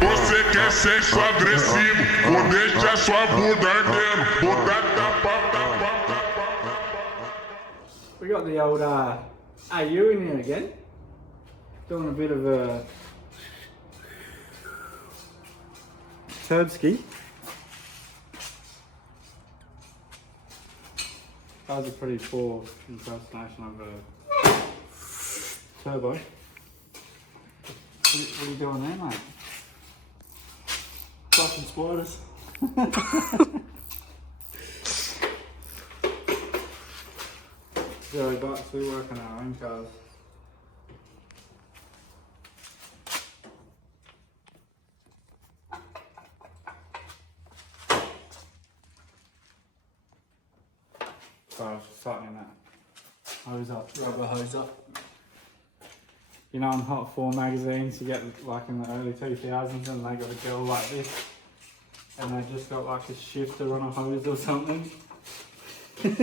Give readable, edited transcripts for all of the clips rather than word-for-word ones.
Você quer sexo agressivo, ou deixa sua bunda ardendo. We got the old AU in here again, doing a bit of a turd ski. That was a pretty poor impersonation of a turbo. What are you doing there, mate? Fucking spiders. $0, we work on our own cars. So I was just tightening that hose up. Rubber hose up. You know, in Hot 4 magazines, you get like in the early 2000s and they got a girl like this and they just got like a shifter on a hose or something. Can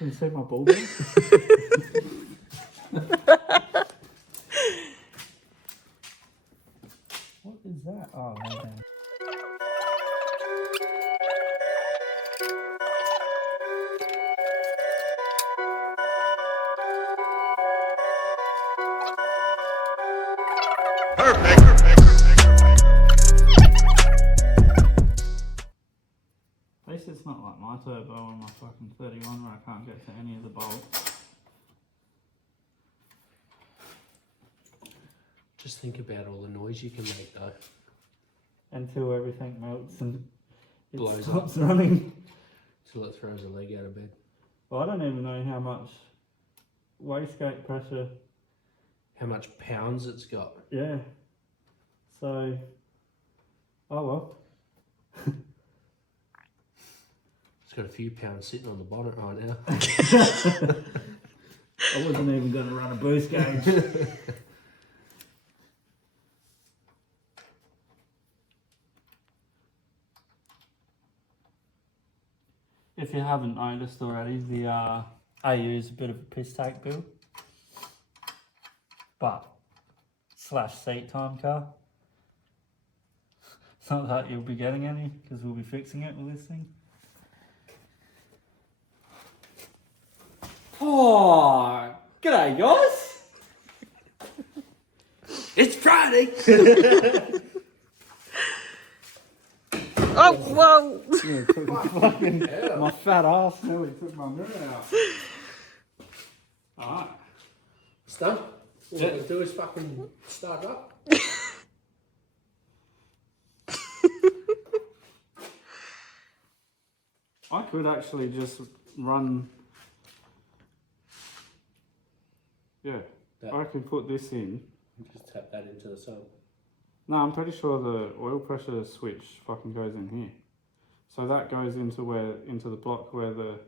you see my ball there? What is that? Oh, okay. At least it's not like my turbo on my fucking 31 where I can't get to any of the bolts. Just think about all the noise you can make though. Until everything melts and it Blows stops running. Till it throws a leg out of bed. Well, I don't even know how much wastegate pressure. How much pounds it's got. Yeah. So, oh well. It's got a few pounds sitting on the bonnet right now. I wasn't even going to run a boost gauge. If you haven't noticed already, the AU is a bit of a piss take build, but / seat time car. It's not that you'll be getting any because we'll be fixing it with this thing. Oh, g'day guys! It's Friday! Oh, whoa! Yeah, took my fat ass nearly took my mirror out. Alright. It's done. All we gotta do is fucking start up. I could actually just run. Yeah, That. I can put this in. Just tap that into the sun. No, I'm pretty sure the oil pressure switch fucking goes in here. So that goes into the block where the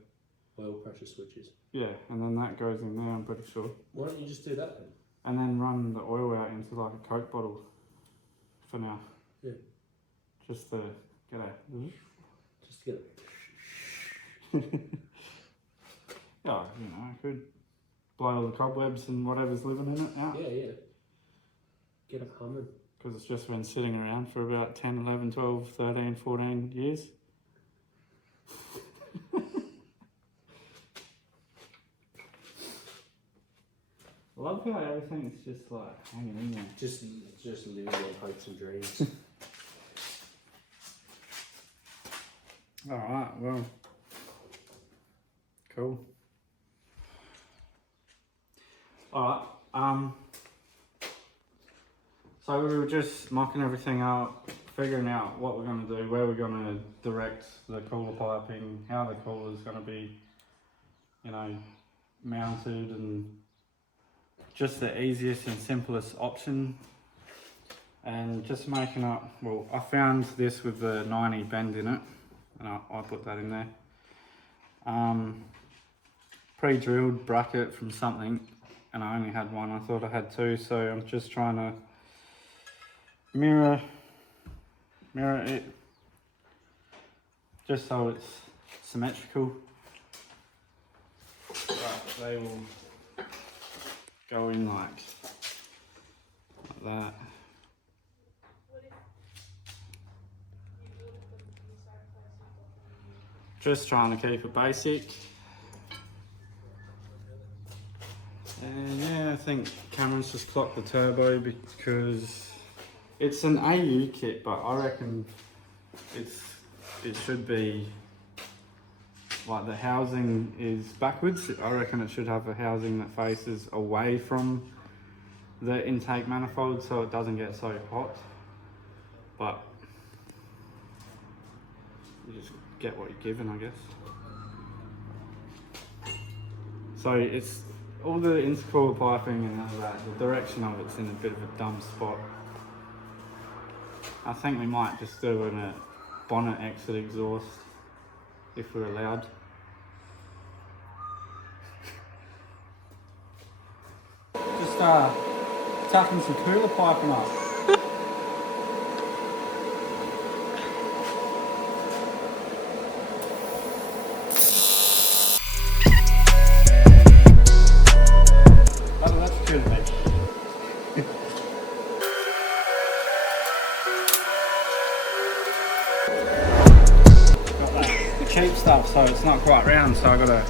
Oil pressure switches. yeah, and then that goes in there. I'm pretty sure. Why don't you just do that then? And then run the oil out into like a Coke bottle. For now. Yeah. Just to get a. Just get it. Yeah, you know, I could blow all the cobwebs and whatever's living in it out. Yeah, yeah. Get it humming. Because it's just been sitting around for about 10, 11, 12, 13, 14 years. I love how everything's just like hanging in there. Just living on hopes and dreams. Alright, well. Cool. Alright, so we were just mocking everything out, figuring out what we're going to do, where we're going to direct the cooler piping, how the cooler's going to be, you know, mounted, and just the easiest and simplest option. And just making up, well, I found this with the 90 bend in it, and I put that in there. Pre-drilled bracket from something, and I only had one. I thought I had two, so I'm just trying to mirror it just so it's symmetrical. But they will go in like that. Just trying to keep it basic. And yeah, I think Cameron's just clocked the turbo because it's an AU kit, but I reckon it should be like the housing is backwards. I reckon it should have a housing that faces away from the intake manifold so it doesn't get so hot. But you just get what you're given, I guess. So it's all the intercooler piping and all that, the direction of it's in a bit of a dumb spot. I think we might just do a bonnet exit exhaust if we're allowed. Just tacking some cooler piping up. Cheap stuff, so it's not quite round, so I gotta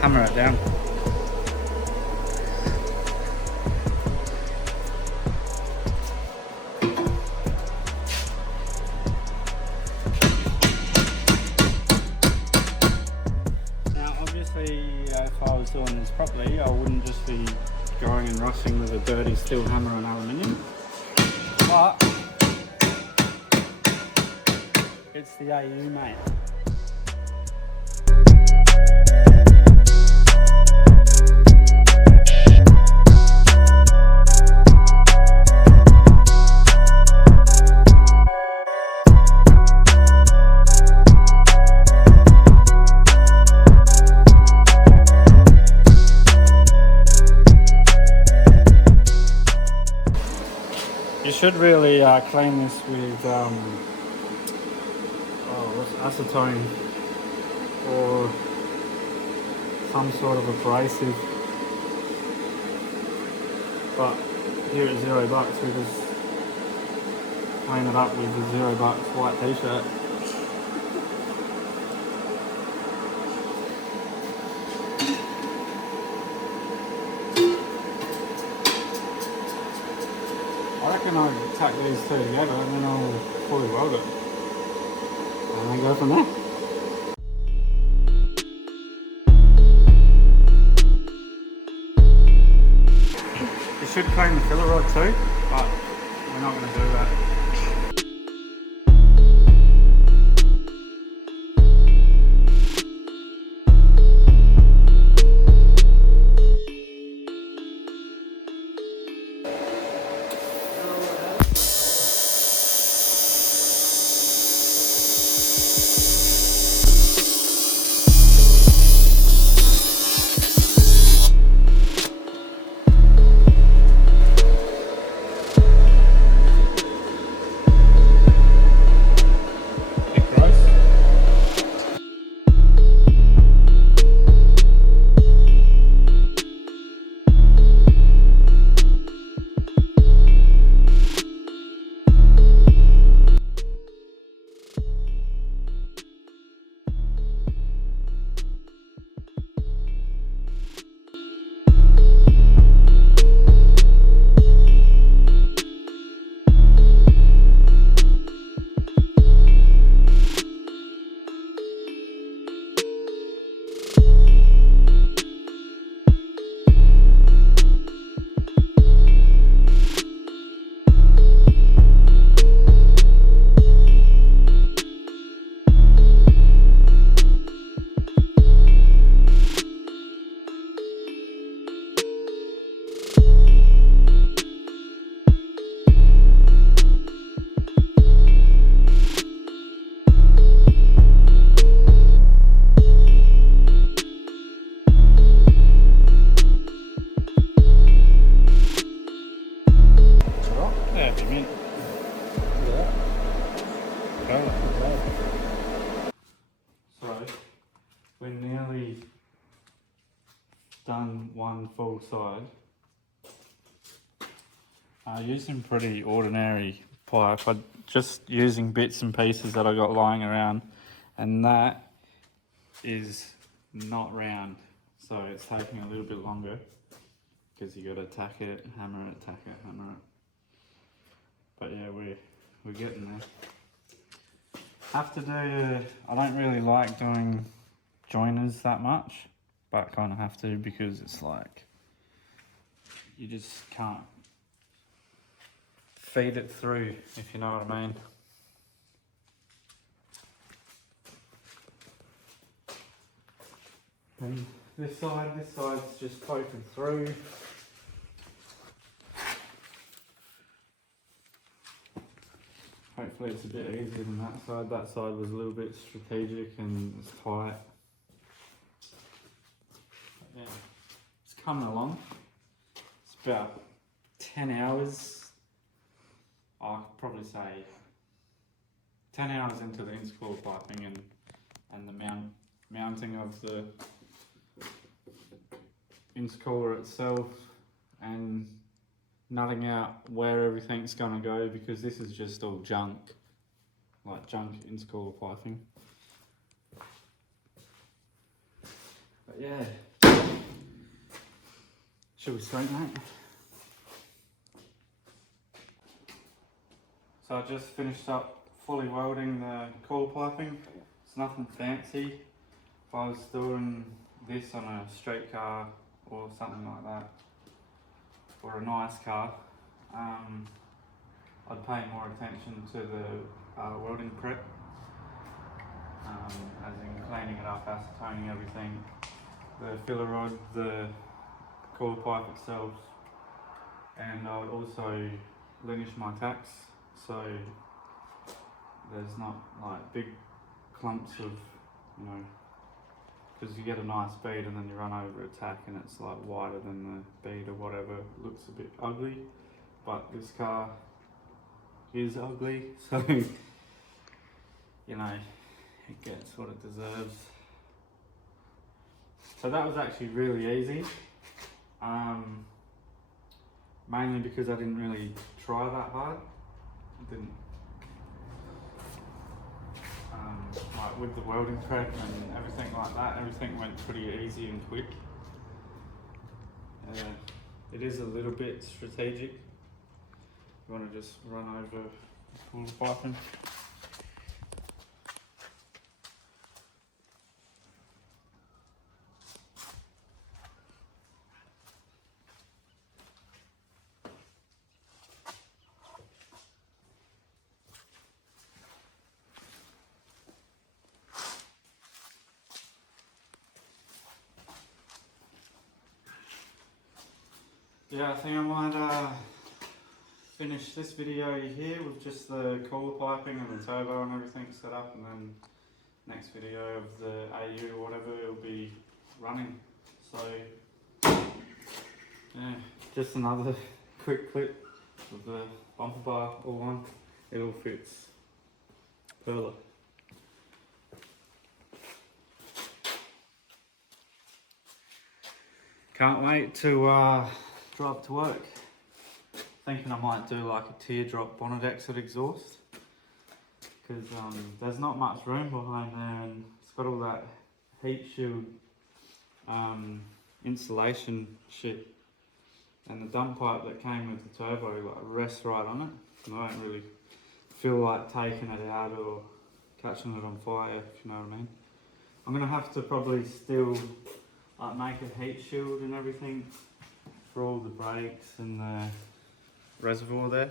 hammer it down. Now obviously if I was doing this properly I wouldn't just be going and rushing with a dirty steel hammer and aluminium, but it's the AU, mate. You should really clean this with acetone or some sort of abrasive, but here at $0 we just clean it up with the $0 white t-shirt. I reckon I'll tack these two together and then I'll fully weld it. And then go from there. You should clean the filler rod too, but we're not going to do that. So we're nearly done one full side. Using pretty ordinary pipe, just using bits and pieces that I got lying around, and that is not round, so it's taking a little bit longer because you got to tack it, hammer it, tack it, hammer it. But yeah, we're getting there. Have to do. I don't really like doing joiners that much, but kind of have to because it's like you just can't feed it through, if you know what I mean. And this side's just poking through. Hopefully it's a bit easier than that side. That side was a little bit strategic and it's tight. But yeah, it's coming along. It's about 10 hours. I'd probably say 10 hours into the intercooler piping and the mounting of the intercooler itself and nutting out where everything's going to go, because this is just all junk, like junk intercooler piping. But yeah, should we start, mate? So I just finished up fully welding the cooler piping. It's nothing fancy. If I was doing this on a straight car or something like that, or a nice car, I'd pay more attention to the welding prep, as in cleaning it up, acetoning everything, the filler rod, the cooler pipe itself, and I would also lineage my tacks so there's not like big clumps of, you know, because you get a nice bead and then you run over a tack and it's like wider than the bead or whatever. It looks a bit ugly, but this car is ugly, so you know, it gets what it deserves. So that was actually really easy, mainly because I didn't really try that hard. I didn't. Like with the welding prep and everything like that, everything went pretty easy and quick. It is a little bit strategic. You want to just run over the piping. Yeah, I think I might finish this video here with just the cooler piping and the turbo and everything set up, and then next video of the AU or whatever it'll be running. So yeah, just another quick clip of the bumper bar all on. It all fits perler. Can't wait to drive to work. Thinking I might do like a teardrop bonnet exit exhaust, because there's not much room behind there, and it's got all that heat shield insulation shit, and the dump pipe that came with the turbo like rests right on it, and I don't really feel like taking it out or catching it on fire, if you know what I mean. I'm gonna have to probably still like make a heat shield and everything for all the brakes and the reservoir there.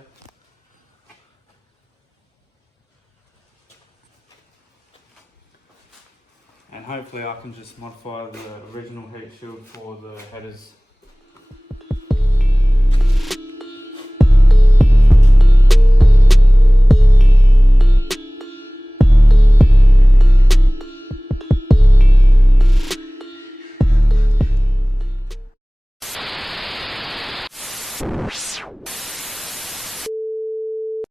And hopefully I can just modify the original heat shield for the headers